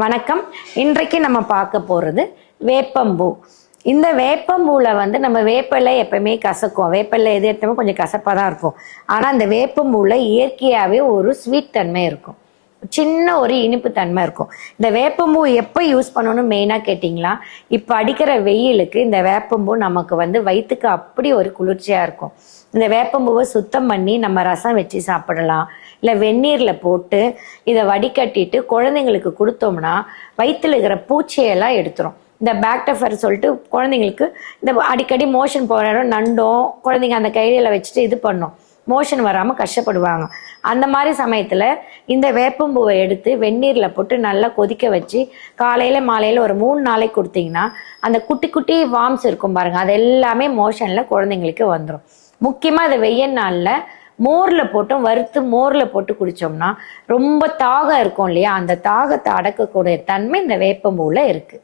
வணக்கம். இன்றைக்கு நம்ம பார்க்க போகிறது வேப்பம்பூ. இந்த வேப்பம்பூவில் நம்ம வேப்பிலை எப்பவுமே கசக்கும். வேப்பிலை எது எடுத்தோமோ கொஞ்சம் கசப்பாக தான் இருக்கும். ஆனால் அந்த வேப்பம்பூவில் இயற்கையாகவே ஒரு ஸ்வீட் தன்மை இருக்கும், சின்ன ஒரு இனிப்பு தன்மை இருக்கும். இந்த வேப்பம்பூ எப்போ யூஸ் பண்ணணும்னு மெயினாக கேட்டிங்களா, இப்போ அடிக்கிற வெயிலுக்கு இந்த வேப்பம்பூ நமக்கு வயிற்றுக்கு அப்படி ஒரு குளிர்ச்சியாக இருக்கும். இந்த வேப்பம்பூவை சுத்தம் பண்ணி நம்ம ரசம் வச்சு சாப்பிடலாம், இல்லை வெந்நீரில் போட்டு இதை வடிகட்டிட்டு குழந்தைங்களுக்கு கொடுத்தோம்னா வயிற்றில் இருக்கிற பூச்சியெல்லாம் எடுத்துரும். இந்த பேக்டஃபர் சொல்லிட்டு குழந்தைங்களுக்கு இந்த அடிக்கடி மோஷன் போகிற இடம் நண்டும் குழந்தைங்க அந்த கையில் வச்சுட்டு இது பண்ணும், மோஷன் வராமல் கஷ்டப்படுவாங்க. அந்த மாதிரி சமயத்தில் இந்த வேப்பம்பூவை எடுத்து வெந்நீரில் போட்டு நல்லா கொதிக்க வச்சு காலையில் மாலையில் ஒரு 3 நாளைக்கு கொடுத்தீங்கன்னா அந்த குட்டி குட்டி வார்ம்ஸ் இருக்கும் பாருங்கள், அது எல்லாமே மோஷனில் குழந்தைங்களுக்கு வந்துடும். முக்கியமாக அதை வெயில் நாளில் மோரில் போட்டும் வறுத்து மோரில் போட்டு குடித்தோம்னா ரொம்ப தாகம் இருக்கும் இல்லையா, அந்த தாகத்தை அடக்கக்கூடிய தன்மை இந்த வேப்பம்பூவில் இருக்குது.